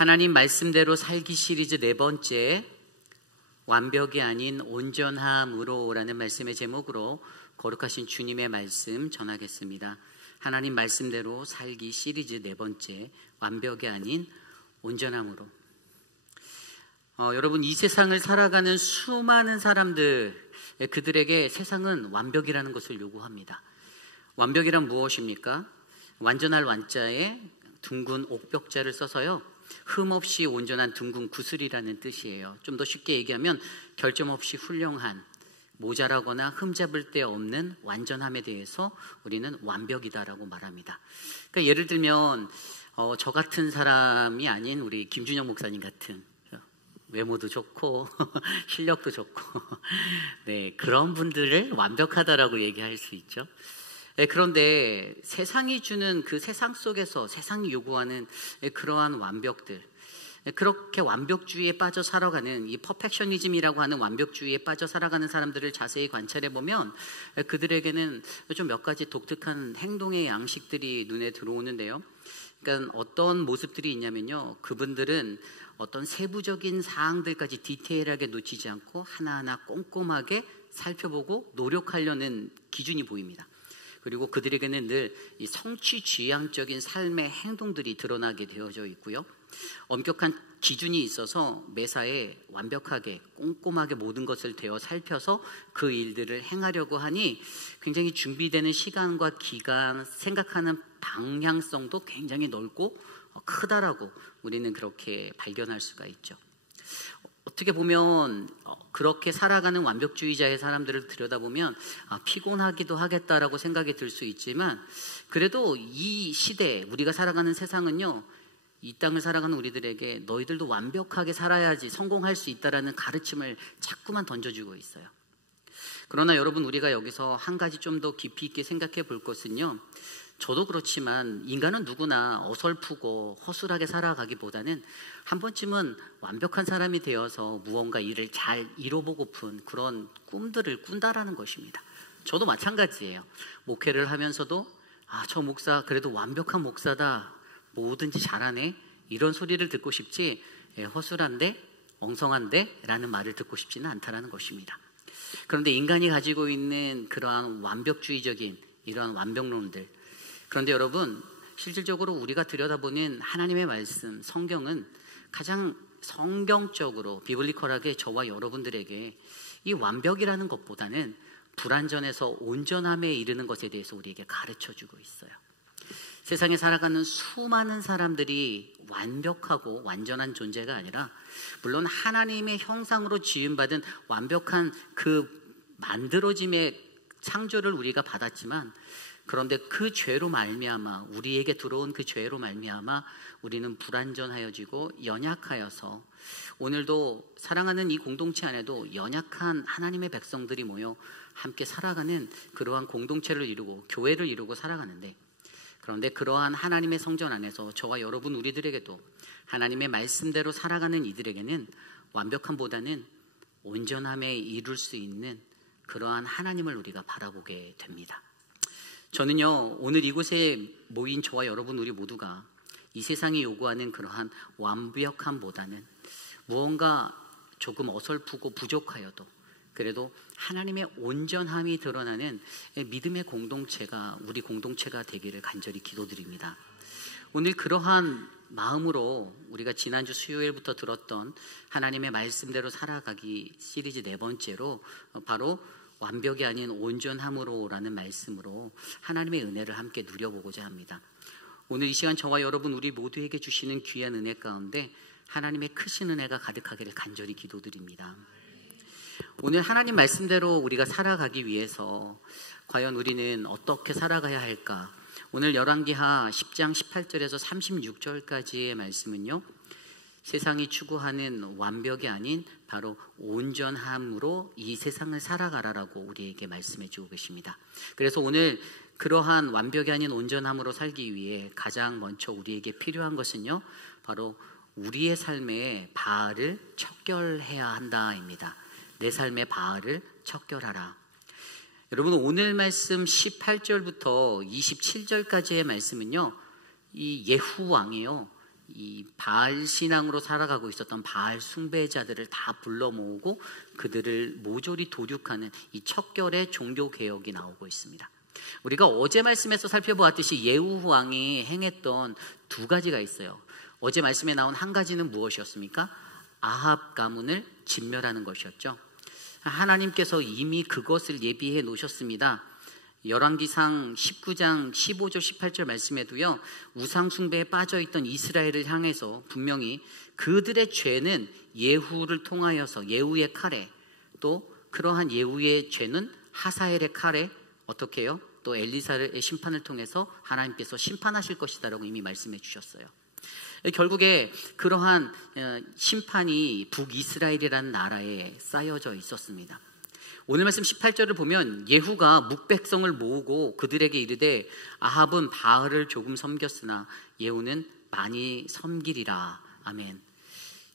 하나님 말씀대로 살기 시리즈 네 번째, 완벽이 아닌 온전함으로라는 말씀의 제목으로 거룩하신 주님의 말씀 전하겠습니다. 하나님 말씀대로 살기 시리즈 네 번째, 완벽이 아닌 온전함으로. 여러분, 이 세상을 살아가는 수많은 사람들, 그들에게 세상은 완벽이라는 것을 요구합니다. 완벽이란 무엇입니까? 완전할 완자에 둥근 옥벽자를 써서요, 흠없이 온전한 둥근 구슬이라는 뜻이에요. 좀 더 쉽게 얘기하면 결점 없이 훌륭한, 모자라거나 흠잡을 데 없는 완전함에 대해서 우리는 완벽이다라고 말합니다. 그러니까 예를 들면 저 같은 사람이 아닌 우리 김준영 목사님 같은, 외모도 좋고 실력도 좋고 네, 그런 분들을 완벽하다라고 얘기할 수 있죠. 그런데 세상이 주는 그 세상 속에서 세상이 요구하는 그러한 완벽들, 그렇게 완벽주의에 빠져 살아가는 이 퍼펙셔니즘이라고 하는 완벽주의에 빠져 살아가는 사람들을 자세히 관찰해 보면 그들에게는 좀 몇 가지 독특한 행동의 양식들이 눈에 들어오는데요. 그러니까 어떤 모습들이 있냐면요, 그분들은 어떤 세부적인 사항들까지 디테일하게 놓치지 않고 하나하나 꼼꼼하게 살펴보고 노력하려는 기준이 보입니다. 그리고 그들에게는 늘 이 성취지향적인 삶의 행동들이 드러나게 되어져 있고요, 엄격한 기준이 있어서 매사에 완벽하게 꼼꼼하게 모든 것을 되어 살펴서 그 일들을 행하려고 하니 굉장히 준비되는 시간과 기간, 생각하는 방향성도 굉장히 넓고 크다라고 우리는 그렇게 발견할 수가 있죠. 어떻게 보면 그렇게 살아가는 완벽주의자의 사람들을 들여다보면 피곤하기도 하겠다라고 생각이 들 수 있지만, 그래도 이 시대, 우리가 살아가는 세상은요, 이 땅을 살아가는 우리들에게 너희들도 완벽하게 살아야지 성공할 수 있다라는 가르침을 자꾸만 던져주고 있어요. 그러나 여러분, 우리가 여기서 한 가지 좀 더 깊이 있게 생각해 볼 것은요, 저도 그렇지만 인간은 누구나 어설프고 허술하게 살아가기보다는 한 번쯤은 완벽한 사람이 되어서 무언가 일을 잘 이뤄보고픈 그런 꿈들을 꾼다라는 것입니다. 저도 마찬가지예요. 목회를 하면서도 저 목사 그래도 완벽한 목사다, 뭐든지 잘하네, 이런 소리를 듣고 싶지 허술한데 엉성한데 라는 말을 듣고 싶지는 않다라는 것입니다. 그런데 인간이 가지고 있는 그러한 완벽주의적인 이러한 완벽론들, 그런데 여러분, 실질적으로 우리가 들여다보는 하나님의 말씀, 성경은 가장 성경적으로 비블리컬하게 저와 여러분들에게 이 완벽이라는 것보다는 불완전해서 온전함에 이르는 것에 대해서 우리에게 가르쳐주고 있어요. 세상에 살아가는 수많은 사람들이 완벽하고 완전한 존재가 아니라, 물론 하나님의 형상으로 지음받은 완벽한 그 만들어짐의 창조를 우리가 받았지만, 그런데 그 죄로 말미암아, 우리에게 들어온 그 죄로 말미암아 우리는 불완전하여지고 연약하여서 오늘도 사랑하는 이 공동체 안에도 연약한 하나님의 백성들이 모여 함께 살아가는 그러한 공동체를 이루고 교회를 이루고 살아가는데, 그런데 그러한 하나님의 성전 안에서 저와 여러분 우리들에게도 하나님의 말씀대로 살아가는 이들에게는 완벽함보다는 온전함에 이룰 수 있는 그러한 하나님을 우리가 바라보게 됩니다. 저는요, 오늘 이곳에 모인 저와 여러분 우리 모두가 이 세상이 요구하는 그러한 완벽함보다는 무언가 조금 어설프고 부족하여도 그래도 하나님의 온전함이 드러나는 믿음의 공동체가 우리 공동체가 되기를 간절히 기도드립니다. 오늘 그러한 마음으로 우리가 지난주 수요일부터 들었던 하나님의 말씀대로 살아가기 시리즈 네 번째로 바로 완벽이 아닌 온전함으로라는 말씀으로 하나님의 은혜를 함께 누려보고자 합니다. 오늘 이 시간 저와 여러분 우리 모두에게 주시는 귀한 은혜 가운데 하나님의 크신 은혜가 가득하기를 간절히 기도드립니다. 오늘 하나님 말씀대로 우리가 살아가기 위해서 과연 우리는 어떻게 살아가야 할까? 오늘 열왕기하 10장 18절에서 36절까지의 말씀은요, 세상이 추구하는 완벽이 아닌 바로 온전함으로 이 세상을 살아가라라고 우리에게 말씀해 주고 계십니다. 그래서 오늘 그러한 완벽이 아닌 온전함으로 살기 위해 가장 먼저 우리에게 필요한 것은요, 바로 우리의 삶에 바알을 척결해야 한다입니다. 내 삶의 바알을 척결하라. 여러분, 오늘 말씀 18절부터 27절까지의 말씀은요, 이 예후 왕이요, 이 바알 신앙으로 살아가고 있었던 바알 숭배자들을 다 불러 모으고 그들을 모조리 도륙하는 이 척결의 종교 개혁이 나오고 있습니다. 우리가 어제 말씀에서 살펴보았듯이 예후 왕이 행했던 두 가지가 있어요. 어제 말씀에 나온 한 가지는 무엇이었습니까? 아합 가문을 진멸하는 것이었죠. 하나님께서 이미 그것을 예비해 놓으셨습니다. 열왕기상 19장 15절 18절 말씀에도요, 우상 숭배에 빠져있던 이스라엘을 향해서 분명히 그들의 죄는 예후를 통하여서 예후의 칼에, 또 그러한 예후의 죄는 하사엘의 칼에 어떻게 해요? 또 엘리사의 심판을 통해서 하나님께서 심판하실 것이다라고 이미 말씀해 주셨어요. 결국에 그러한 심판이 북이스라엘이라는 나라에 쌓여져 있었습니다. 오늘 말씀 18절을 보면 예후가 묵백성을 모으고 그들에게 이르되 아합은 바알을 조금 섬겼으나 예후는 많이 섬기리라. 아멘.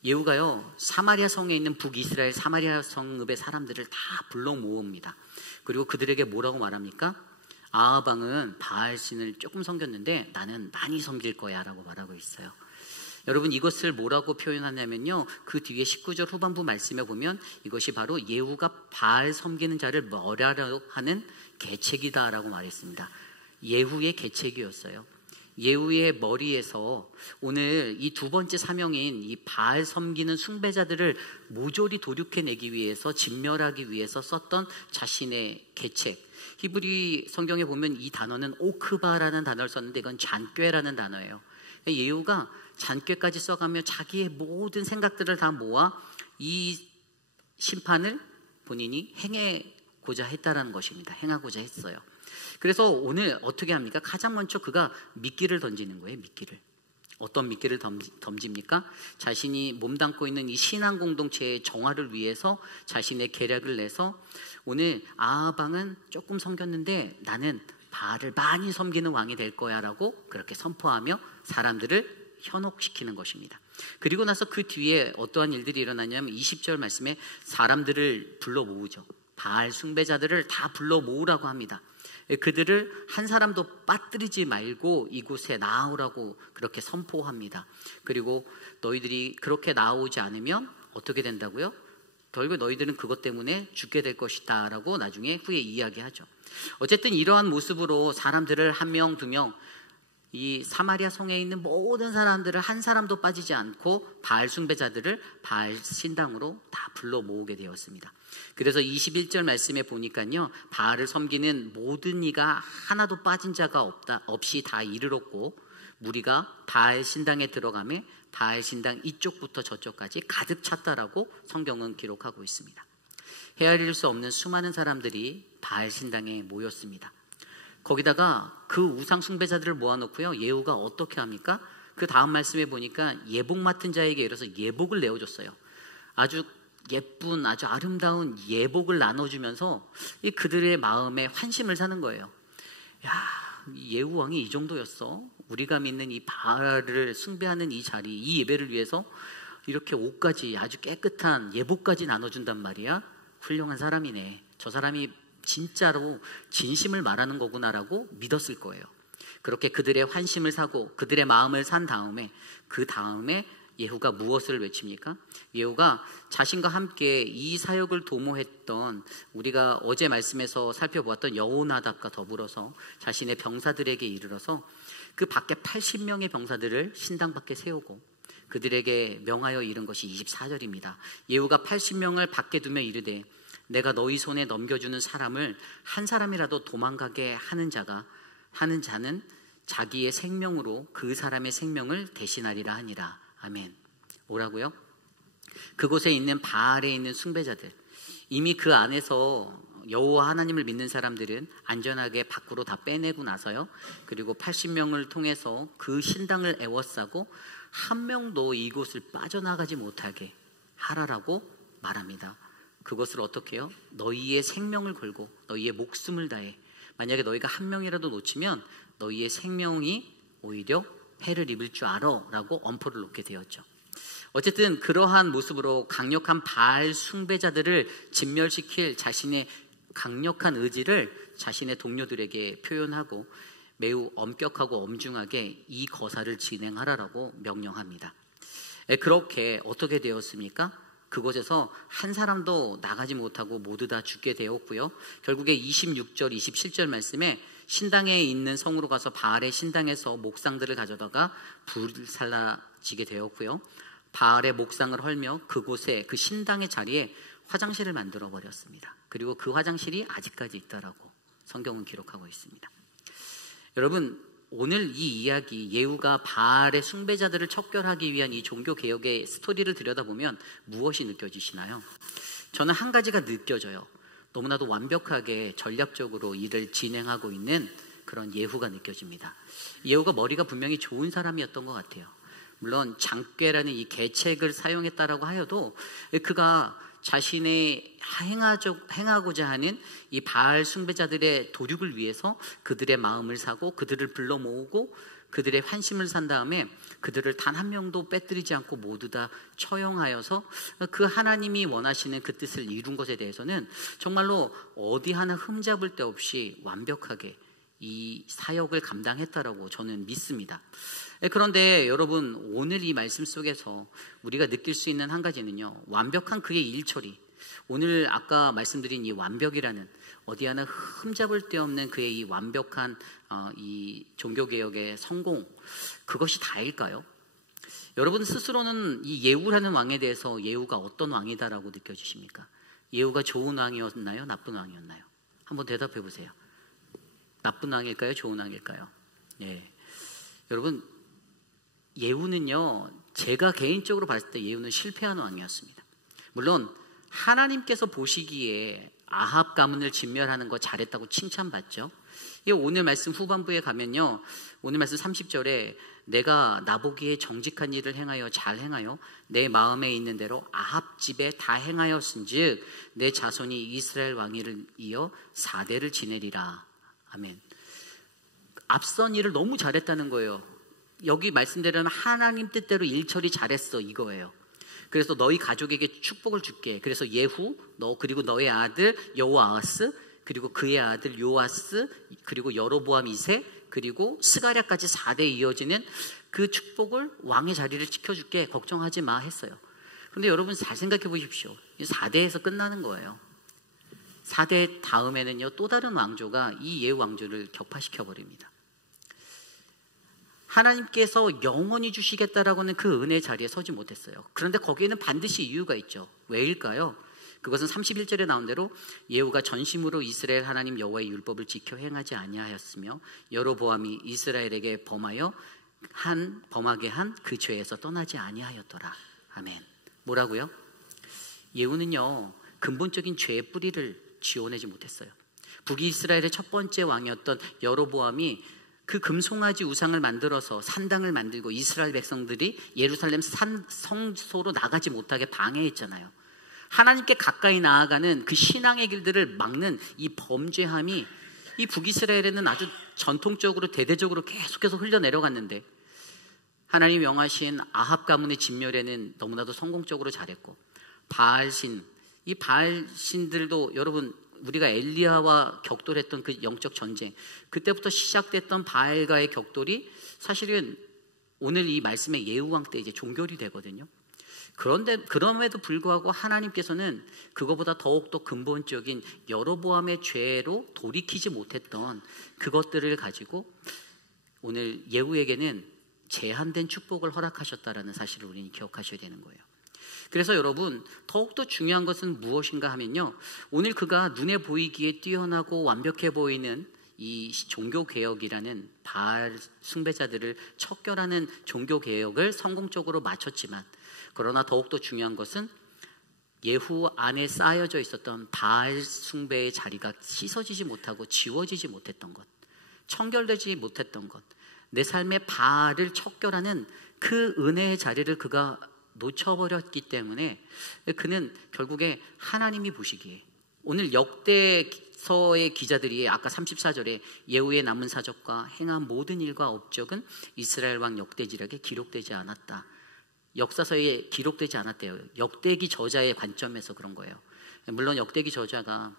예후가요, 사마리아 성에 있는 북이스라엘 사마리아 성읍의 사람들을 다 불러 모읍니다. 그리고 그들에게 뭐라고 말합니까? 아합 왕은 바알 신을 조금 섬겼는데 나는 많이 섬길 거야 라고 말하고 있어요. 여러분, 이것을 뭐라고 표현하냐면요, 그 뒤에 19절 후반부 말씀에 보면 이것이 바로 예후가 바알 섬기는 자를 멸하려 하는 계책이다라고 말했습니다. 예후의 계책이었어요. 예후의 머리에서 오늘 이 두 번째 사명인 이 바알 섬기는 숭배자들을 모조리 도륙해내기 위해서, 진멸하기 위해서 썼던 자신의 계책. 히브리 성경에 보면 이 단어는 오크바라는 단어를 썼는데 이건 잔꾀라는 단어예요. 예후가 잔꾀까지 써가며 자기의 모든 생각들을 다 모아 이 심판을 본인이 행하고자 했다라는 것입니다. 행하고자 했어요. 그래서 오늘 어떻게 합니까? 가장 먼저 그가 미끼를 던지는 거예요. 미끼를. 어떤 미끼를 던집니까? 자신이 몸담고 있는 이 신앙 공동체의 정화를 위해서 자신의 계략을 내서 오늘 아합 왕은 조금 섬겼는데 나는 바알을 많이 섬기는 왕이 될 거야 라고 그렇게 선포하며 사람들을 현혹시키는 것입니다. 그리고 나서 그 뒤에 어떠한 일들이 일어나냐면 20절 말씀에 사람들을 불러 모으죠. 바알 숭배자들을 다 불러 모으라고 합니다. 그들을 한 사람도 빠뜨리지 말고 이곳에 나오라고 그렇게 선포합니다. 그리고 너희들이 그렇게 나오지 않으면 어떻게 된다고요? 결국 너희들은 그것 때문에 죽게 될 것이다 라고 나중에 후에 이야기하죠. 어쨌든 이러한 모습으로 사람들을 한 명, 두 명, 이 사마리아 성에 있는 모든 사람들을 한 사람도 빠지지 않고 바알 숭배자들을 바알 신당으로 다 불러 모으게 되었습니다. 그래서 21절 말씀에 보니까요, 바알을 섬기는 모든 이가 하나도 빠진 자가 없이 다 이르렀고 무리가 바알 신당에 들어가며 바알 신당 이쪽부터 저쪽까지 가득 찼다라고 성경은 기록하고 있습니다. 헤아릴 수 없는 수많은 사람들이 바알 신당에 모였습니다. 거기다가 그 우상 숭배자들을 모아놓고요, 예후가 어떻게 합니까? 그 다음 말씀에 보니까 예복 맡은 자에게 이르러서 예복을 내어줬어요. 아주 예쁜, 아주 아름다운 예복을 나눠주면서 이 그들의 마음에 환심을 사는 거예요. 야, 예후 왕이 이 정도였어? 우리가 믿는 이 바알을 숭배하는 이 자리, 이 예배를 위해서 이렇게 옷까지, 아주 깨끗한 예복까지 나눠준단 말이야? 훌륭한 사람이네. 저 사람이 진짜로 진심을 말하는 거구나라고 믿었을 거예요. 그렇게 그들의 환심을 사고 그들의 마음을 산 다음에 그 다음에 예후가 무엇을 외칩니까? 예후가 자신과 함께 이 사역을 도모했던, 우리가 어제 말씀에서 살펴보았던 여호나답과 더불어서 자신의 병사들에게 이르러서 그 밖에 80명의 병사들을 신당 밖에 세우고 그들에게 명하여 이른 것이 24절입니다. 예후가 80명을 밖에 두며 이르되 내가 너희 손에 넘겨주는 사람을 한 사람이라도 도망가게 하는 자는 자기의 생명으로 그 사람의 생명을 대신하리라 하니라. 아멘. 뭐라고요? 그곳에 있는 바알에 있는 숭배자들, 이미 그 안에서 여호와 하나님을 믿는 사람들은 안전하게 밖으로 다 빼내고 나서요, 그리고 80명을 통해서 그 신당을 애워싸고 한 명도 이곳을 빠져나가지 못하게 하라라고 말합니다. 그것을 어떻게 해요? 너희의 생명을 걸고 너희의 목숨을 다해, 만약에 너희가 한 명이라도 놓치면 너희의 생명이 오히려 해를 입을 줄 알아 라고 엄포를 놓게 되었죠. 어쨌든 그러한 모습으로 강력한 바알 숭배자들을 진멸시킬 자신의 강력한 의지를 자신의 동료들에게 표현하고 매우 엄격하고 엄중하게 이 거사를 진행하라라고 명령합니다. 그렇게 어떻게 되었습니까? 그곳에서 한 사람도 나가지 못하고 모두 다 죽게 되었고요. 결국에 26절, 27절 말씀에 신당에 있는 성으로 가서 바알의 신당에서 목상들을 가져다가 불살라지게 되었고요. 바알의 목상을 헐며 그곳에 그 신당의 자리에 화장실을 만들어 버렸습니다. 그리고 그 화장실이 아직까지 있다라고 성경은 기록하고 있습니다. 여러분, 오늘 이 이야기, 예후가 바알의 숭배자들을 척결하기 위한 이 종교개혁의 스토리를 들여다보면 무엇이 느껴지시나요? 저는 한 가지가 느껴져요. 너무나도 완벽하게 전략적으로 일을 진행하고 있는 그런 예후가 느껴집니다. 예후가 머리가 분명히 좋은 사람이었던 것 같아요. 물론 장꾀라는 이 계책을 사용했다라고 하여도 그가 자신의 행하고자 하는 이 바알 숭배자들의 도륙을 위해서 그들의 마음을 사고 그들을 불러 모으고 그들의 환심을 산 다음에 그들을 단 한 명도 빼뜨리지 않고 모두 다 처형하여서 그 하나님이 원하시는 그 뜻을 이룬 것에 대해서는 정말로 어디 하나 흠잡을 데 없이 완벽하게 이 사역을 감당했다라고 저는 믿습니다. 그런데 여러분, 오늘 이 말씀 속에서 우리가 느낄 수 있는 한 가지는요, 완벽한 그의 일처리, 오늘 아까 말씀드린 이 완벽이라는 어디 하나 흠잡을 데 없는 그의 이 완벽한 이 종교개혁의 성공, 그것이 다일까요? 여러분 스스로는 이 예후라는 왕에 대해서 예후가 어떤 왕이다라고 느껴지십니까? 예후가 좋은 왕이었나요? 나쁜 왕이었나요? 한번 대답해 보세요. 나쁜 왕일까요? 좋은 왕일까요? 예. 여러분, 예후는요, 제가 개인적으로 봤을 때 예후는 실패한 왕이었습니다. 물론 하나님께서 보시기에 아합 가문을 진멸하는 거 잘했다고 칭찬받죠. 오늘 말씀 후반부에 가면요, 오늘 말씀 30절에 내가 나보기에 정직한 일을 행하여 잘 행하여 내 마음에 있는 대로 아합 집에 다 행하였은즉 내 자손이 이스라엘 왕위를 이어 4대를 지내리라. 아멘. 앞선 일을 너무 잘했다는 거예요. 여기 말씀대로는 하나님 뜻대로 일처리 잘했어, 이거예요. 그래서 너희 가족에게 축복을 줄게. 그래서 예후, 너 그리고 너의 아들 여호아하스, 그리고 그의 아들 요아스, 그리고 여로보암 2세, 그리고 스가랴까지 4대 이어지는 그 축복을 왕의 자리를 지켜줄게, 걱정하지 마 했어요. 그런데 여러분 잘 생각해 보십시오. 4대에서 끝나는 거예요. 4대 다음에는요, 또 다른 왕조가 이 예후 왕조를 격파시켜 버립니다. 하나님께서 영원히 주시겠다라고는 그 은혜의 자리에 서지 못했어요. 그런데 거기에는 반드시 이유가 있죠. 왜일까요? 그것은 31절에 나온 대로 예후가 전심으로 이스라엘 하나님 여호와의 율법을 지켜 행하지 아니하였으며 여로보암이 이스라엘에게 범하게 한 그 죄에서 떠나지 아니하였더라. 아멘. 뭐라고요? 예후는요, 근본적인 죄의 뿌리를 지워내지 못했어요. 북이스라엘의 첫 번째 왕이었던 여로보암이 그 금송아지 우상을 만들어서 산당을 만들고 이스라엘 백성들이 예루살렘 성소로 나가지 못하게 방해했잖아요. 하나님께 가까이 나아가는 그 신앙의 길들을 막는 이 범죄함이 이 북이스라엘에는 아주 전통적으로 대대적으로 계속해서 흘러내려갔는데, 하나님 명하신 아합 가문의 진멸에는 너무나도 성공적으로 잘했고, 바알신, 이 바알신들도 여러분, 우리가 엘리야와 격돌했던 그 영적 전쟁, 그때부터 시작됐던 바알과의 격돌이 사실은 오늘 이 말씀의 예후 왕 때 이제 종결이 되거든요. 그런데 그럼에도 불구하고 하나님께서는 그거보다 더욱더 근본적인 여로보암의 죄로 돌이키지 못했던 그것들을 가지고 오늘 예후에게는 제한된 축복을 허락하셨다라는 사실을 우리는 기억하셔야 되는 거예요. 그래서 여러분, 더욱더 중요한 것은 무엇인가 하면요, 오늘 그가 눈에 보이기에 뛰어나고 완벽해 보이는 이 종교개혁이라는 바알 숭배자들을 척결하는 종교개혁을 성공적으로 마쳤지만, 그러나 더욱더 중요한 것은 예후 안에 쌓여져 있었던 바알 숭배의 자리가 씻어지지 못하고 지워지지 못했던 것, 청결되지 못했던 것, 내 삶의 바알을 척결하는 그 은혜의 자리를 그가 놓쳐버렸기 때문에 그는 결국에 하나님이 보시기에, 오늘 역대서의 기자들이 아까 34절에 예후의 남은 사적과 행한 모든 일과 업적은 이스라엘 왕 역대지략에 기록되지 않았다. 역사서에 기록되지 않았대요. 역대기 저자의 관점에서 그런 거예요. 물론 역대기 저자가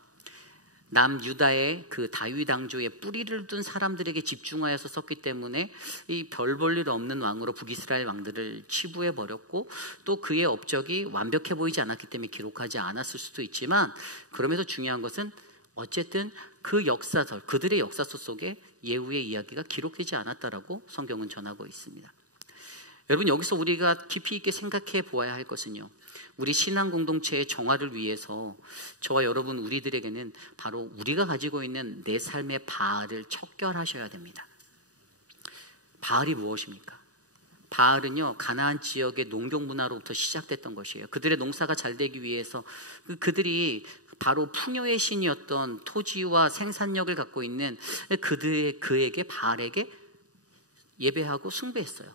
남유다의 그 다윗 왕조의 뿌리를 둔 사람들에게 집중하여서 썼기 때문에 이 별 볼 일 없는 왕으로 북이스라엘 왕들을 치부해 버렸고, 또 그의 업적이 완벽해 보이지 않았기 때문에 기록하지 않았을 수도 있지만, 그럼에도 중요한 것은 어쨌든 그 역사설, 그들의 역사서 속에 예후의 이야기가 기록되지 않았다라고 성경은 전하고 있습니다. 여러분, 여기서 우리가 깊이 있게 생각해 보아야 할 것은요, 우리 신앙 공동체의 정화를 위해서 저와 여러분 우리들에게는 바로 우리가 가지고 있는 내 삶의 바알을 척결하셔야 됩니다. 바알이 무엇입니까? 바알은요, 가나안 지역의 농경 문화로부터 시작됐던 것이에요. 그들의 농사가 잘 되기 위해서 그들이 바로 풍요의 신이었던 토지와 생산력을 갖고 있는 그에게 바알에게 예배하고 숭배했어요.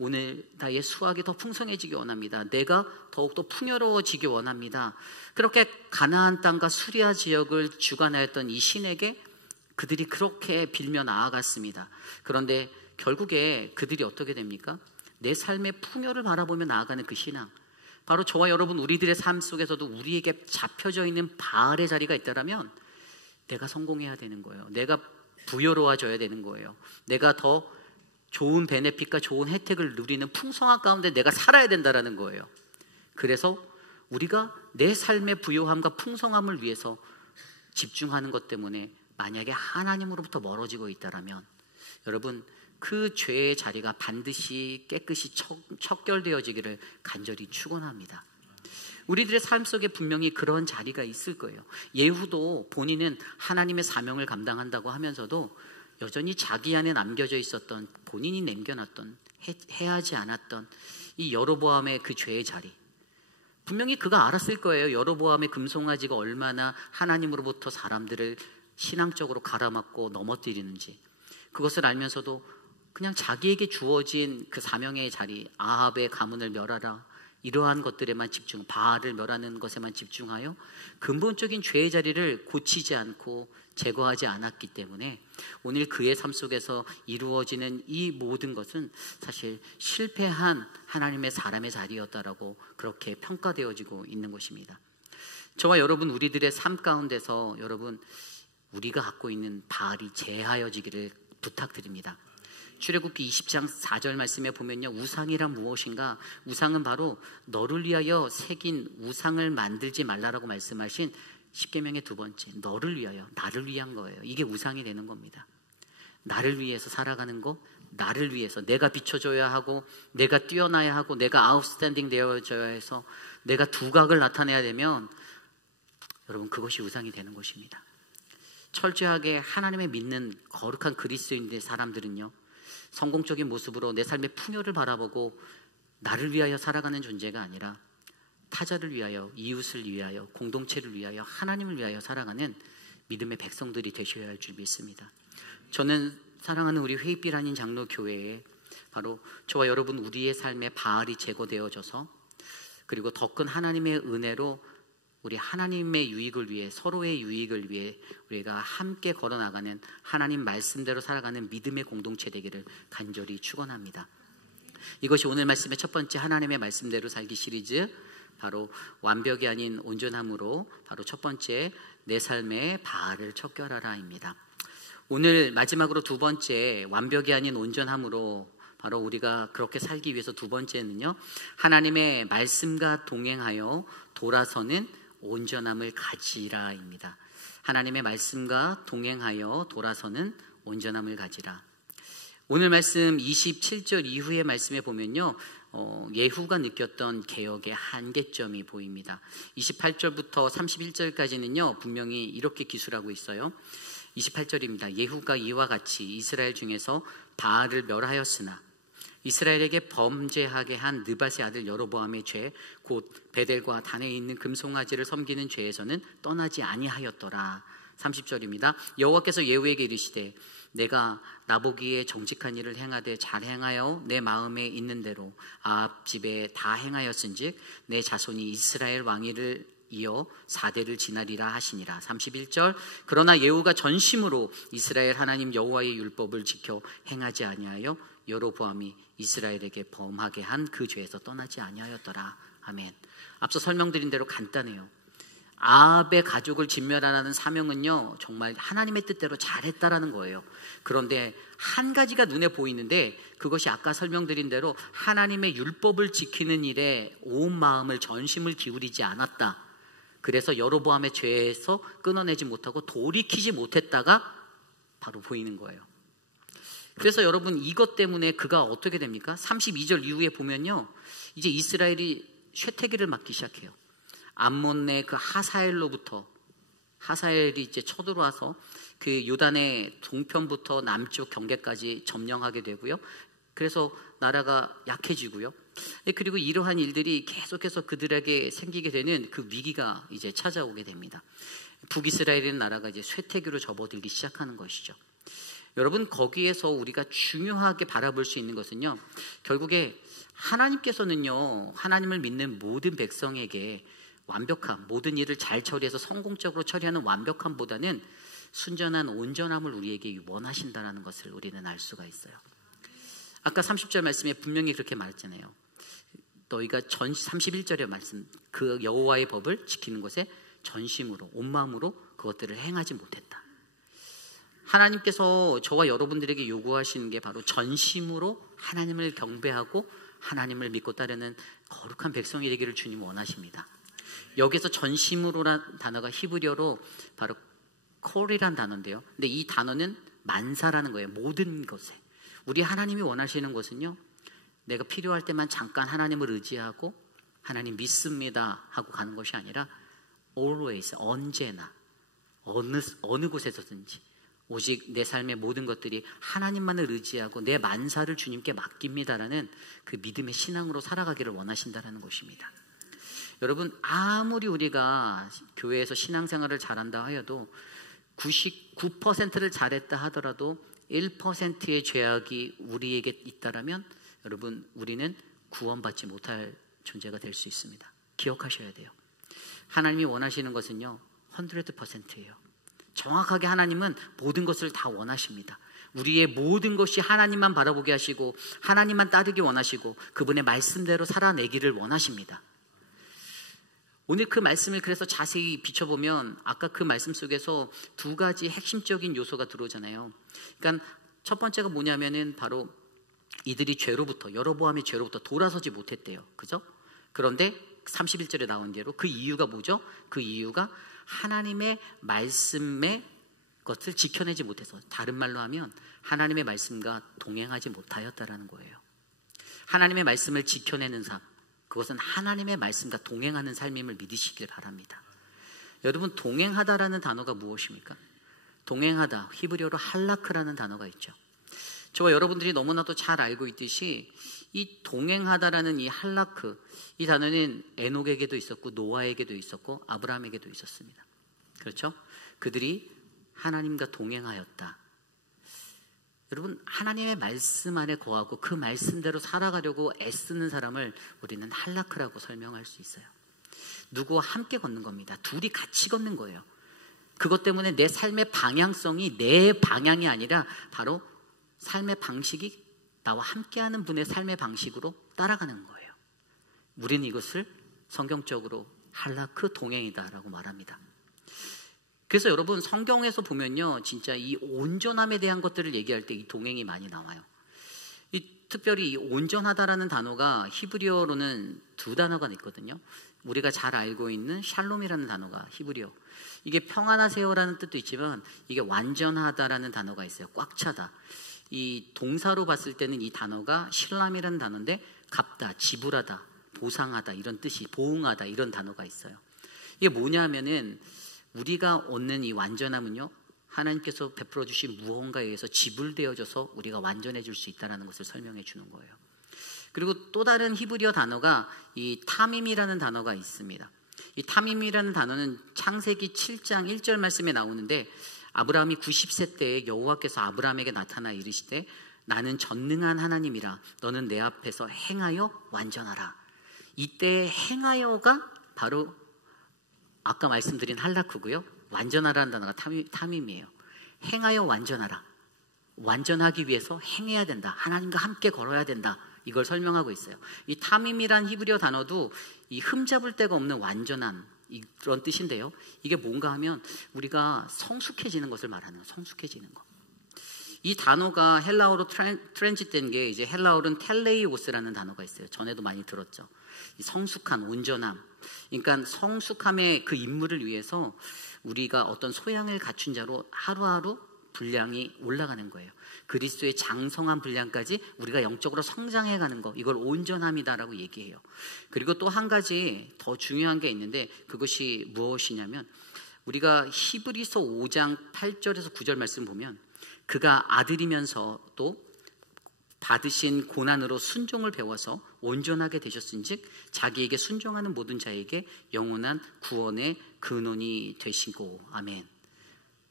오늘 나의 수확이 더 풍성해지기 원합니다. 내가 더욱더 풍요로워지기 원합니다. 그렇게 가나안 땅과 수리아 지역을 주관하였던 이 신에게 그들이 그렇게 빌며 나아갔습니다. 그런데 결국에 그들이 어떻게 됩니까? 내 삶의 풍요를 바라보며 나아가는 그 신앙, 바로 저와 여러분 우리들의 삶 속에서도 우리에게 잡혀져 있는 바알의 자리가 있다면 내가 성공해야 되는 거예요. 내가 부여로워져야 되는 거예요. 내가 더 좋은 베네핏과 좋은 혜택을 누리는 풍성함 가운데 내가 살아야 된다는 거예요. 그래서 우리가 내 삶의 부요함과 풍성함을 위해서 집중하는 것 때문에 만약에 하나님으로부터 멀어지고 있다면 여러분, 그 죄의 자리가 반드시 깨끗이 척결되어지기를 간절히 축원합니다. 우리들의 삶 속에 분명히 그런 자리가 있을 거예요. 예후도 본인은 하나님의 사명을 감당한다고 하면서도 여전히 자기 안에 남겨져 있었던, 본인이 남겨놨던, 해하지 않았던 이 여로보암의 그 죄의 자리, 분명히 그가 알았을 거예요. 여로보암의 금송아지가 얼마나 하나님으로부터 사람들을 신앙적으로 가라막고 넘어뜨리는지. 그것을 알면서도 그냥 자기에게 주어진 그 사명의 자리, 아합의 가문을 멸하라, 이러한 것들에만 집중, 바알을 멸하는 것에만 집중하여 근본적인 죄의 자리를 고치지 않고 제거하지 않았기 때문에 오늘 그의 삶 속에서 이루어지는 이 모든 것은 사실 실패한 하나님의 사람의 자리였다라고 그렇게 평가되어지고 있는 것입니다. 저와 여러분 우리들의 삶 가운데서 여러분 우리가 갖고 있는 바알이 제하여지기를 부탁드립니다. 출애굽기 20장 4절 말씀에 보면요, 우상이란 무엇인가? 우상은 바로 너를 위하여 새긴 우상을 만들지 말라라고 말씀하신 십계명의 두 번째, 너를 위하여, 나를 위한 거예요. 이게 우상이 되는 겁니다. 나를 위해서 살아가는 거, 나를 위해서 내가 비춰줘야 하고, 내가 뛰어나야 하고, 내가 아웃스탠딩 되어져야 해서 내가 두각을 나타내야 되면 여러분 그것이 우상이 되는 것입니다. 철저하게 하나님의 믿는 거룩한 그리스도인의 사람들은요, 성공적인 모습으로 내 삶의 풍요를 바라보고 나를 위하여 살아가는 존재가 아니라 타자를 위하여, 이웃을 위하여, 공동체를 위하여, 하나님을 위하여 살아가는 믿음의 백성들이 되셔야 할 줄 믿습니다. 저는 사랑하는 우리 회의빛 아닌 장로교회에 바로 저와 여러분 우리의 삶의 바알이 제거되어져서, 그리고 더 큰 하나님의 은혜로 우리 하나님의 유익을 위해, 서로의 유익을 위해 우리가 함께 걸어나가는 하나님 말씀대로 살아가는 믿음의 공동체 되기를 간절히 축원합니다. 이것이 오늘 말씀의 첫 번째 하나님의 말씀대로 살기 시리즈, 바로 완벽이 아닌 온전함으로, 바로 첫 번째 내 삶의 바알을 척결하라입니다. 오늘 마지막으로 두 번째 완벽이 아닌 온전함으로, 바로 우리가 그렇게 살기 위해서 두 번째는요, 하나님의 말씀과 동행하여 돌아서는 온전함을 가지라입니다. 하나님의 말씀과 동행하여 돌아서는 온전함을 가지라. 오늘 말씀 27절 이후의 말씀에 보면요, 예후가 느꼈던 개혁의 한계점이 보입니다. 28절부터 31절까지는요 분명히 이렇게 기술하고 있어요. 28절입니다. 예후가 이와 같이 이스라엘 중에서 바알을 멸하였으나 이스라엘에게 범죄하게 한 느밧의 아들 여로보암의 죄, 곧 베델과 단에 있는 금송아지를 섬기는 죄에서는 떠나지 아니하였더라. 30절입니다. 여호와께서 예후에게 이르시되 내가 나보기에 정직한 일을 행하되 잘 행하여 내 마음에 있는 대로 아합 집에 다 행하였은즉 내 자손이 이스라엘 왕위를 이어 4대를 지나리라 하시니라. 31절. 그러나 예후가 전심으로 이스라엘 하나님 여호와의 율법을 지켜 행하지 아니하여 여로보암이 이스라엘에게 범하게 한 그 죄에서 떠나지 아니하였더라. 아멘. 앞서 설명드린 대로 간단해요. 아합의 가족을 진멸하라는 사명은요, 정말 하나님의 뜻대로 잘했다라는 거예요. 그런데 한 가지가 눈에 보이는데, 그것이 아까 설명드린 대로 하나님의 율법을 지키는 일에 온 마음을, 전심을 기울이지 않았다. 그래서 여로보암의 죄에서 끊어내지 못하고 돌이키지 못했다가 바로 보이는 거예요. 그래서 여러분, 이것 때문에 그가 어떻게 됩니까? 32절 이후에 보면요, 이제 이스라엘이 쇠퇴기를 맞기 시작해요. 암몬의 그 하사엘로부터, 하사엘이 이제 쳐들어와서 그 요단의 동편부터 남쪽 경계까지 점령하게 되고요. 그래서 나라가 약해지고요. 그리고 이러한 일들이 계속해서 그들에게 생기게 되는 그 위기가 이제 찾아오게 됩니다. 북이스라엘이라는 나라가 이제 쇠퇴기로 접어들기 시작하는 것이죠. 여러분, 거기에서 우리가 중요하게 바라볼 수 있는 것은요, 결국에 하나님께서는요, 하나님을 믿는 모든 백성에게 완벽함, 모든 일을 잘 처리해서 성공적으로 처리하는 완벽함보다는 순전한 온전함을 우리에게 원하신다는 것을 우리는 알 수가 있어요. 아까 30절 말씀에 분명히 그렇게 말했잖아요. 너희가 31절의 말씀, 그 여호와의 법을 지키는 것에 전심으로, 온 마음으로 그것들을 행하지 못했다. 하나님께서 저와 여러분들에게 요구하시는 게 바로 전심으로 하나님을 경배하고 하나님을 믿고 따르는 거룩한 백성이 되기를 주님 원하십니다. 여기서 전심으로란 단어가 히브리어로 바로 콜이란 단어인데요. 근데 이 단어는 만사라는 거예요. 모든 것에. 우리 하나님이 원하시는 것은요, 내가 필요할 때만 잠깐 하나님을 의지하고 하나님 믿습니다 하고 가는 것이 아니라 always, 언제나 어느 곳에서든지 오직 내 삶의 모든 것들이 하나님만을 의지하고 내 만사를 주님께 맡깁니다라는 그 믿음의 신앙으로 살아가기를 원하신다는 것입니다. 여러분, 아무리 우리가 교회에서 신앙생활을 잘한다 하여도 99%를 잘했다 하더라도 1%의 죄악이 우리에게 있다라면 여러분, 우리는 구원받지 못할 존재가 될 수 있습니다. 기억하셔야 돼요. 하나님이 원하시는 것은요, 100%예요. 정확하게 하나님은 모든 것을 다 원하십니다. 우리의 모든 것이 하나님만 바라보게 하시고 하나님만 따르기 원하시고 그분의 말씀대로 살아내기를 원하십니다. 오늘 그 말씀을 그래서 자세히 비춰보면 아까 그 말씀 속에서 두 가지 핵심적인 요소가 들어오잖아요. 그러니까 첫 번째가 뭐냐면은 바로 이들이 죄로부터, 여로보암의 죄로부터 돌아서지 못했대요. 그죠? 그런데 31절에 나온 대로 그 이유가 뭐죠? 그 이유가 하나님의 말씀의 것을 지켜내지 못해서, 다른 말로 하면 하나님의 말씀과 동행하지 못하였다라는 거예요. 하나님의 말씀을 지켜내는 삶, 그것은 하나님의 말씀과 동행하는 삶임을 믿으시길 바랍니다. 여러분, 동행하다라는 단어가 무엇입니까? 동행하다, 히브리어로 할라크라는 단어가 있죠. 저와 여러분들이 너무나도 잘 알고 있듯이 이 동행하다라는 이 할라크, 이 단어는 에녹에게도 있었고 노아에게도 있었고 아브라함에게도 있었습니다. 그렇죠? 그들이 하나님과 동행하였다. 여러분, 하나님의 말씀 안에 거하고 그 말씀대로 살아가려고 애쓰는 사람을 우리는 할라크라고 설명할 수 있어요. 누구와 함께 걷는 겁니다. 둘이 같이 걷는 거예요. 그것 때문에 내 삶의 방향성이 내 방향이 아니라 바로 삶의 방식이 나와 함께하는 분의 삶의 방식으로 따라가는 거예요. 우리는 이것을 성경적으로 할라크 동행이다라고 말합니다. 그래서 여러분, 성경에서 보면요, 진짜 이 온전함에 대한 것들을 얘기할 때 이 동행이 많이 나와요. 특별히 이 온전하다라는 단어가 히브리어로는 두 단어가 있거든요. 우리가 잘 알고 있는 샬롬이라는 단어가 히브리어, 이게 평안하세요라는 뜻도 있지만 이게 완전하다라는 단어가 있어요. 꽉 차다. 이 동사로 봤을 때는 이 단어가 실람이라는 단어인데 갚다, 지불하다, 보상하다 이런 뜻이, 보응하다 이런 단어가 있어요. 이게 뭐냐면은 우리가 얻는 이 완전함은요, 하나님께서 베풀어 주신 무언가에 의해서 지불되어져서 우리가 완전해질 수 있다는 것을 설명해 주는 거예요. 그리고 또 다른 히브리어 단어가 이 타밈이라는 단어가 있습니다. 이 타밈이라는 단어는 창세기 7장 1절 말씀에 나오는데, 아브라함이 90세 때에 여호와께서 아브라함에게 나타나 이르시되 나는 전능한 하나님이라 너는 내 앞에서 행하여 완전하라. 이때 행하여가 바로 아까 말씀드린 할라크고요, 완전하라는 단어가 타밈이에요. 행하여 완전하라. 완전하기 위해서 행해야 된다. 하나님과 함께 걸어야 된다. 이걸 설명하고 있어요. 이 타밈이란 히브리어 단어도 이 흠잡을 데가 없는 완전함, 이런 뜻인데요. 이게 뭔가 하면 우리가 성숙해지는 것을 말하는 거예요. 성숙해지는 거. 이 단어가 헬라어로 트랜짓된 게 이제 헬라어로는 텔레이오스라는 단어가 있어요. 전에도 많이 들었죠. 이 성숙한 온전함. 그러니까 성숙함의 그 임무를 위해서 우리가 어떤 소양을 갖춘 자로 하루하루 분량이 올라가는 거예요. 그리스도의 장성한 분량까지 우리가 영적으로 성장해가는 거, 이걸 온전함이다라고 얘기해요. 그리고 또 한 가지 더 중요한 게 있는데 그것이 무엇이냐면 우리가 히브리서 5장 8절에서 9절 말씀 보면 그가 아들이면서도 받으신 고난으로 순종을 배워서 온전하게 되셨은즉 자기에게 순종하는 모든 자에게 영원한 구원의 근원이 되시고. 아멘.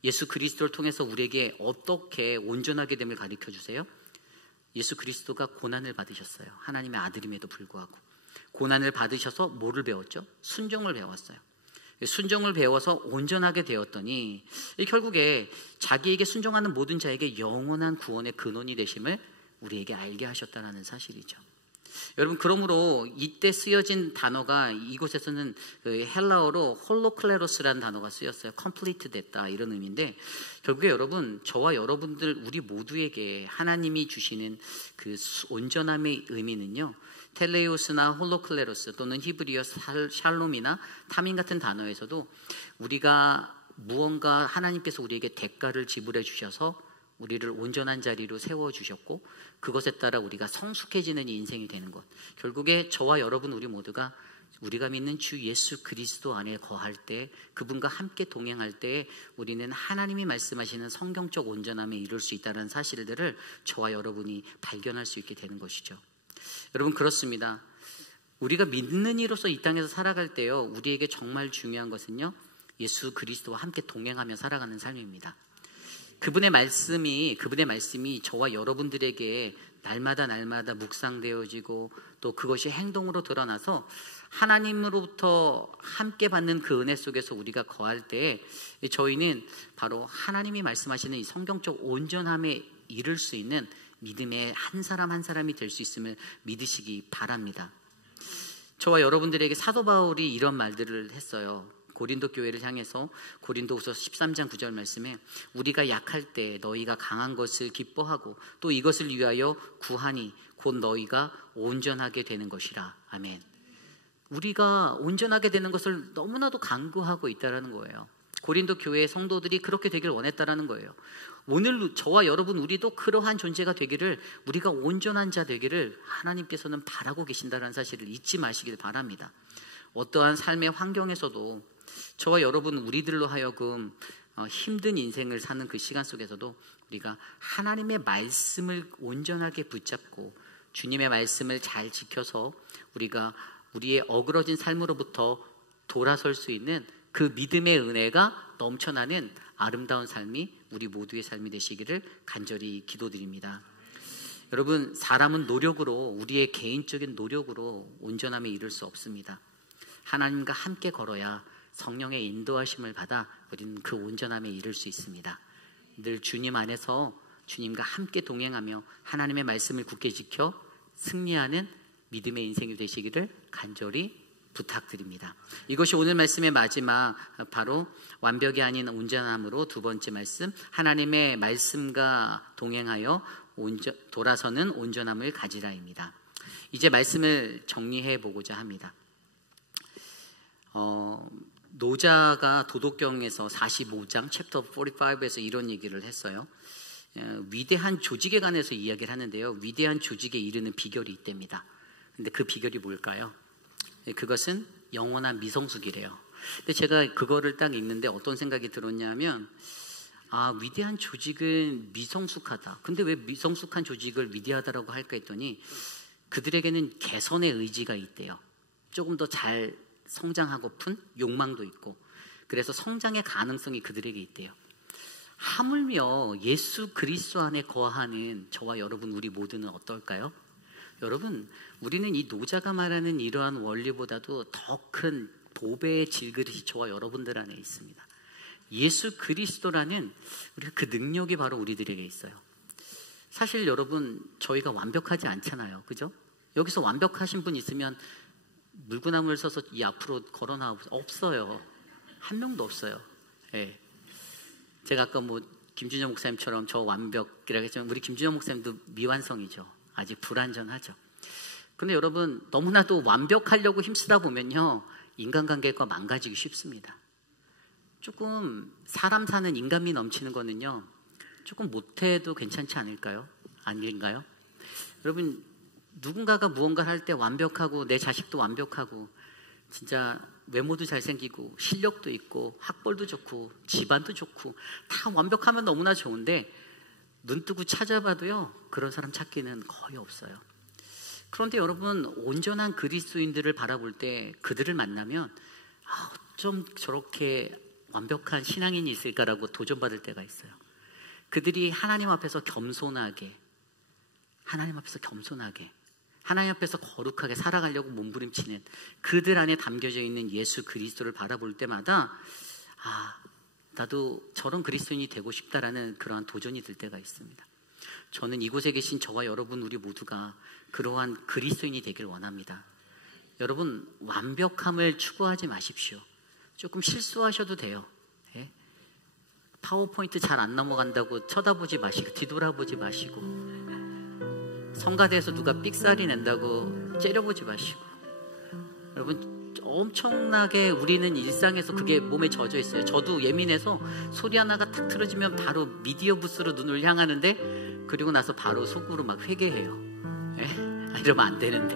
예수 그리스도를 통해서 우리에게 어떻게 온전하게 됨을 가르쳐 주세요. 예수 그리스도가 고난을 받으셨어요. 하나님의 아들임에도 불구하고 고난을 받으셔서 뭐를 배웠죠? 순종을 배웠어요. 순종을 배워서 온전하게 되었더니 결국에 자기에게 순종하는 모든 자에게 영원한 구원의 근원이 되심을 우리에게 알게 하셨다는 사실이죠. 여러분, 그러므로 이때 쓰여진 단어가 이곳에서는 헬라어로 홀로클레로스라는 단어가 쓰였어요. 컴플리트 됐다, 이런 의미인데 결국에 여러분, 저와 여러분들 우리 모두에게 하나님이 주시는 그 온전함의 의미는요, 텔레우스나 홀로클레로스 또는 히브리어 샬롬이나 타민 같은 단어에서도 우리가 무언가 하나님께서 우리에게 대가를 지불해 주셔서 우리를 온전한 자리로 세워주셨고 그것에 따라 우리가 성숙해지는 인생이 되는 것, 결국에 저와 여러분 우리 모두가 우리가 믿는 주 예수 그리스도 안에 거할 때, 그분과 함께 동행할 때 우리는 하나님이 말씀하시는 성경적 온전함에 이룰 수 있다는 사실들을 저와 여러분이 발견할 수 있게 되는 것이죠. 여러분, 그렇습니다. 우리가 믿는 이로서 이 땅에서 살아갈 때요, 우리에게 정말 중요한 것은요, 예수 그리스도와 함께 동행하며 살아가는 삶입니다. 그분의 말씀이 저와 여러분들에게 날마다 묵상되어지고 또 그것이 행동으로 드러나서 하나님으로부터 함께 받는 그 은혜 속에서 우리가 거할 때 저희는 바로 하나님이 말씀하시는 이 성경적 온전함에 이를 수 있는 믿음의 한 사람 한 사람이 될 수 있음을 믿으시기 바랍니다. 저와 여러분들에게 사도 바울이 이런 말들을 했어요. 고린도 교회를 향해서 고린도후서 13장 9절 말씀에 우리가 약할 때 너희가 강한 것을 기뻐하고 또 이것을 위하여 구하니 곧 너희가 온전하게 되는 것이라. 아멘. 우리가 온전하게 되는 것을 너무나도 간구하고 있다는 거예요. 고린도 교회의 성도들이 그렇게 되길 원했다는 거예요. 오늘 저와 여러분 우리도 그러한 존재가 되기를, 우리가 온전한 자 되기를 하나님께서는 바라고 계신다는 사실을 잊지 마시길 바랍니다. 어떠한 삶의 환경에서도 저와 여러분 우리들로 하여금 힘든 인생을 사는 그 시간 속에서도 우리가 하나님의 말씀을 온전하게 붙잡고 주님의 말씀을 잘 지켜서 우리가 우리의 어그러진 삶으로부터 돌아설 수 있는 그 믿음의 은혜가 넘쳐나는 아름다운 삶이 우리 모두의 삶이 되시기를 간절히 기도드립니다. 여러분, 사람은 노력으로, 우리의 개인적인 노력으로 온전함에 이를 수 없습니다. 하나님과 함께 걸어야 성령의 인도하심을 받아 우리는 그 온전함에 이를 수 있습니다. 늘 주님 안에서 주님과 함께 동행하며 하나님의 말씀을 굳게 지켜 승리하는 믿음의 인생이 되시기를 간절히 부탁드립니다. 이것이 오늘 말씀의 마지막, 바로 완벽이 아닌 온전함으로 두 번째 말씀, 하나님의 말씀과 동행하여 돌아서는 온전함을 가지라입니다. 이제 말씀을 정리해 보고자 합니다. 노자가 도덕경에서 45장 챕터 45에서 이런 얘기를 했어요. 위대한 조직에 관해서 이야기를 하는데요, 위대한 조직에 이르는 비결이 있답니다. 근데 그 비결이 뭘까요? 그것은 영원한 미성숙이래요. 근데 제가 그거를 딱 읽는데 어떤 생각이 들었냐면, 위대한 조직은 미성숙하다. 근데 왜 미성숙한 조직을 위대하다라고 할까 했더니 그들에게는 개선의 의지가 있대요. 조금 더 잘 성장하고픈 욕망도 있고, 그래서 성장의 가능성이 그들에게 있대요. 하물며 예수 그리스도 안에 거하는 저와 여러분 우리 모두는 어떨까요? 여러분, 우리는 이 노자가 말하는 이러한 원리보다도 더 큰 보배의 질그릇이 저와 여러분들 안에 있습니다. 예수 그리스도라는 우리가 그 능력이 바로 우리들에게 있어요. 사실 여러분, 저희가 완벽하지 않잖아요, 그죠? 여기서 완벽하신 분 있으면 물구나무를 서서 이 앞으로 걸어 나와 보세요. 없어요. 한 명도 없어요. 예. 제가 아까 뭐 김준영 목사님처럼 저 완벽이라고 했지만 우리 김준영 목사님도 미완성이죠. 아직 불완전하죠. 근데 여러분, 너무나도 완벽하려고 힘쓰다 보면요, 인간관계가 망가지기 쉽습니다. 조금 사람 사는 인간미 넘치는 거는요, 조금 못해도 괜찮지 않을까요? 아닌가요? 여러분, 누군가가 무언가를 할 때 완벽하고, 내 자식도 완벽하고, 진짜 외모도 잘생기고 실력도 있고 학벌도 좋고 집안도 좋고 다 완벽하면 너무나 좋은데 눈 뜨고 찾아봐도요, 그런 사람 찾기는 거의 없어요. 그런데 여러분, 온전한 그리스도인들을 바라볼 때 그들을 만나면 어쩜 저렇게 완벽한 신앙인이 있을까라고 도전받을 때가 있어요. 그들이 하나님 앞에서 겸손하게, 하나님 앞에서 거룩하게 살아가려고 몸부림치는 그들 안에 담겨져 있는 예수 그리스도를 바라볼 때마다 나도 저런 그리스도인이 되고 싶다라는 그러한 도전이 들 때가 있습니다. 저는 이곳에 계신 저와 여러분, 우리 모두가 그러한 그리스도인이 되길 원합니다. 여러분, 완벽함을 추구하지 마십시오. 조금 실수하셔도 돼요. 예? 파워포인트 잘 안 넘어간다고 쳐다보지 마시고 뒤돌아보지 마시고, 성가대에서 누가 삑사리 낸다고 째려보지 마시고, 여러분, 엄청나게 우리는 일상에서 그게 몸에 젖어 있어요. 저도 예민해서 소리 하나가 탁 틀어지면 바로 미디어 부스로 눈을 향하는데, 그리고 나서 바로 속으로 막 회개해요. 예? 이러면 안 되는데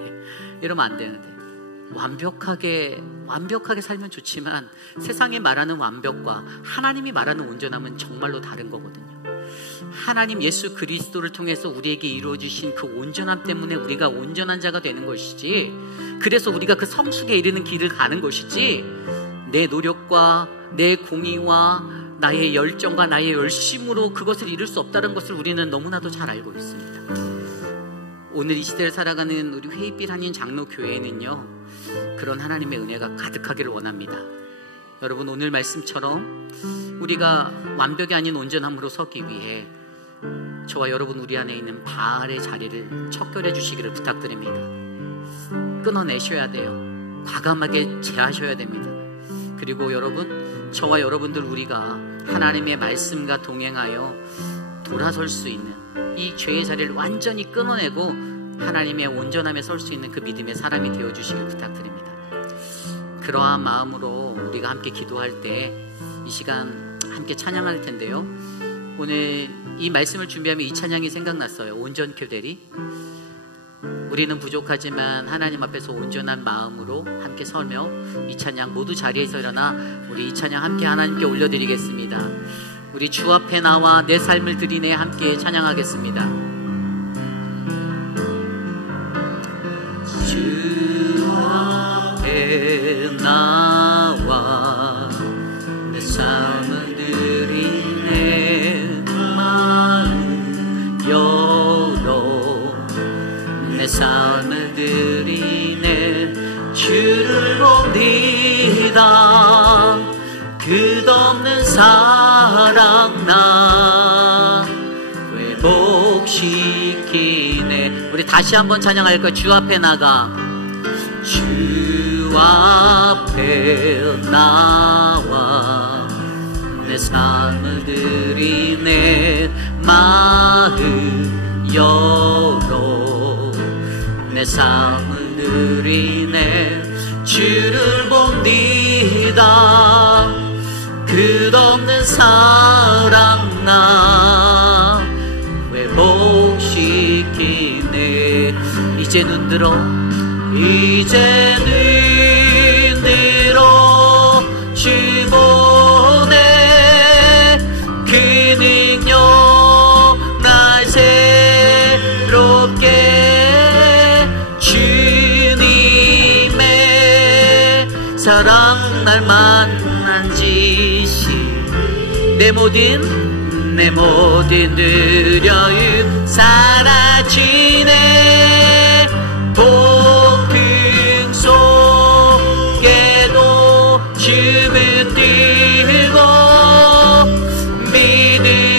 완벽하게 살면 좋지만 세상이 말하는 완벽과 하나님이 말하는 온전함은 정말로 다른 거거든요. 하나님 예수 그리스도를 통해서 우리에게 이루어주신 그 온전함 때문에 우리가 온전한 자가 되는 것이지, 그래서 우리가 그 성숙에 이르는 길을 가는 것이지, 내 노력과 내 공의와 나의 열정과 나의 열심으로 그것을 이룰 수 없다는 것을 우리는 너무나도 잘 알고 있습니다. 오늘 이 시대를 살아가는 우리 회의빛 한인 장로교회에는요, 그런 하나님의 은혜가 가득하기를 원합니다. 여러분, 오늘 말씀처럼 우리가 완벽이 아닌 온전함으로 서기 위해 저와 여러분, 우리 안에 있는 바알의 자리를 척결해 주시기를 부탁드립니다. 끊어내셔야 돼요. 과감하게 제하셔야 됩니다. 그리고 여러분, 저와 여러분들, 우리가 하나님의 말씀과 동행하여 돌아설 수 있는 이 죄의 자리를 완전히 끊어내고 하나님의 온전함에 설 수 있는 그 믿음의 사람이 되어주시길 부탁드립니다. 그러한 마음으로 우리가 함께 기도할 때 이 시간 함께 찬양할 텐데요, 오늘 이 말씀을 준비하면 이 찬양이 생각났어요. 온전교대리. 우리는 부족하지만 하나님 앞에서 온전한 마음으로 함께 서며 이 찬양, 모두 자리에서 일어나 우리 이 찬양 함께 하나님께 올려드리겠습니다. 우리 주 앞에 나와 내 삶을 드리네 함께 찬양하겠습니다. 주 앞에 나와 내 삶을 드리네, 마음 열어 내 삶을 드리네, 주를 봅니다. 끝없는 사랑 나 회복시키네. 우리 다시 한번 찬양할 거예요. 주 앞에 나가, 주 앞에 나와 내 삶을 드리네, 마음 열어 내 삶을 드리네, 주를 봅니다. 끝없는 사랑 나 회복시키네. 이제 눈 들어, 이제 눈 들어 주 보네, 그 능력 날 새롭게, 주님의 사랑 날 만난 지시, 내 모든 두려움 사라지네. 폭풍 속에도 춤을 뛰고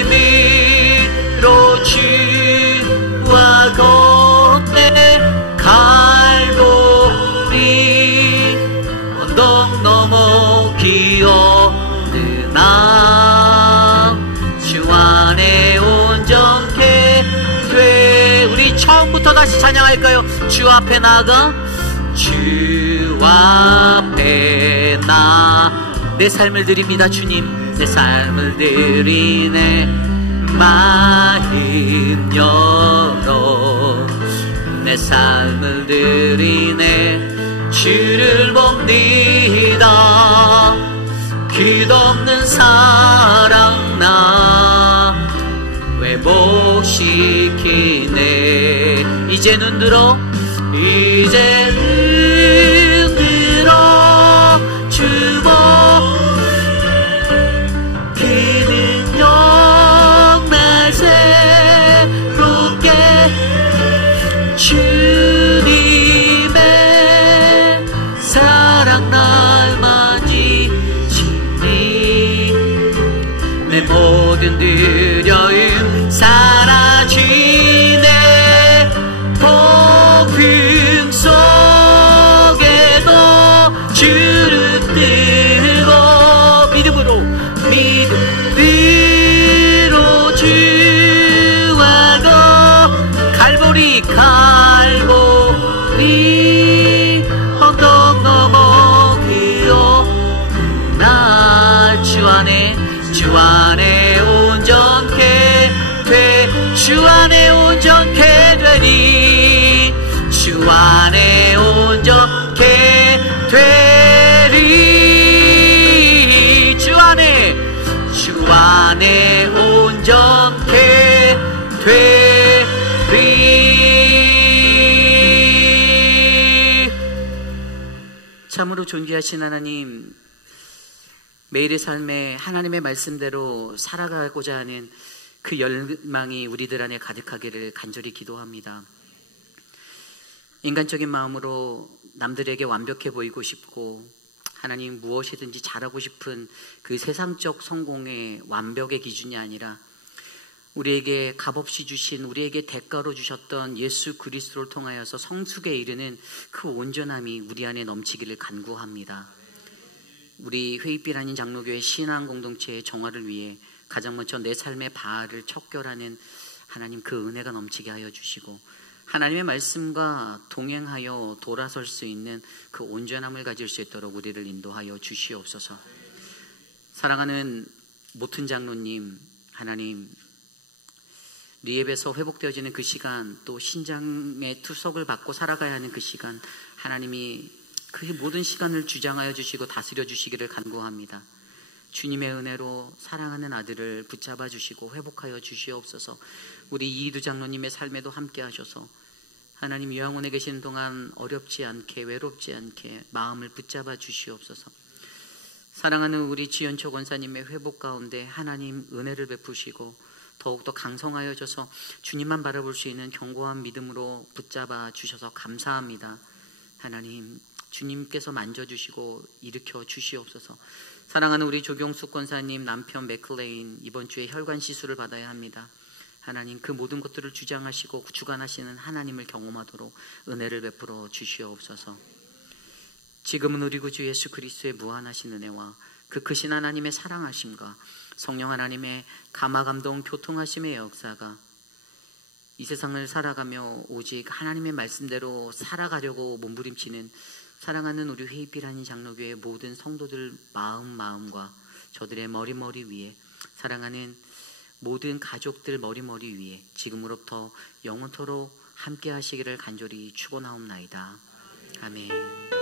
믿음으로 주와 걷네. 갈보리 같이 찬양할까요? 주 앞에 나가 주 앞에 내 삶을 드립니다. 주님, 내 삶을 드리네. 마음 열어 내 삶을 드리네. 주를 봅니다. 끝없는 사랑 나 회복시키네. 이제 눈 들어 주보 그 능력 날 새롭게 주님의 사랑 날 만지시니 내 모든 두려움 사라지네. 폭풍 속에도 주를 뜨고 믿음으로 주와도 갈보리 언덕 넘어 그어 주 안에 온전케 돼. 주 안에 온전케 되리. 주 안에 온전케 되리. 주 안에 온전케 되리. 참으로 존귀하신 하나님, 매일의 삶에 하나님의 말씀대로 살아가고자 하는 그 열망이 우리들 안에 가득하기를 간절히 기도합니다. 인간적인 마음으로 남들에게 완벽해 보이고 싶고 하나님 무엇이든지 잘하고 싶은 그 세상적 성공의 완벽의 기준이 아니라 우리에게 값없이 주신, 우리에게 대가로 주셨던 예수 그리스도를 통하여서 성숙에 이르는 그 온전함이 우리 안에 넘치기를 간구합니다. 우리 회의빛 아닌 장로교회 신앙 공동체의 정화를 위해 가장 먼저 내 삶의 바알을 척결하는 하나님 그 은혜가 넘치게 하여 주시고, 하나님의 말씀과 동행하여 돌아설 수 있는 그 온전함을 가질 수 있도록 우리를 인도하여 주시옵소서. 사랑하는 모튼 장로님, 하나님 리앱에서 회복되어지는 그 시간, 또 신장의 투석을 받고 살아가야 하는 그 시간, 하나님이 그 모든 시간을 주장하여 주시고 다스려 주시기를 간구합니다. 주님의 은혜로 사랑하는 아들을 붙잡아 주시고 회복하여 주시옵소서. 우리 이희두 장로님의 삶에도 함께 하셔서 하나님 요양원에 계시는 동안 어렵지 않게, 외롭지 않게 마음을 붙잡아 주시옵소서. 사랑하는 우리 지연초 권사님의 회복 가운데 하나님 은혜를 베푸시고 더욱더 강성하여 줘서 주님만 바라볼 수 있는 견고한 믿음으로 붙잡아 주셔서 감사합니다. 하나님 주님께서 만져주시고 일으켜 주시옵소서. 사랑하는 우리 조경숙 권사님 남편 맥클레인 이번 주에 혈관 시술을 받아야 합니다. 하나님 그 모든 것들을 주장하시고 주관하시는 하나님을 경험하도록 은혜를 베풀어 주시옵소서. 지금은 우리 구주 예수 그리스도의 무한하신 은혜와 그 크신 하나님의 사랑하심과 성령 하나님의 감화감동 교통하심의 역사가 이 세상을 살아가며 오직 하나님의 말씀대로 살아가려고 몸부림치는 사랑하는 우리 회의빛 아닌 장로교회의 모든 성도들 마음과 저들의 머리 위에, 사랑하는 모든 가족들 머리 위에 지금으로부터 영원토록 함께 하시기를 간절히 축원하옵나이다. 아멘.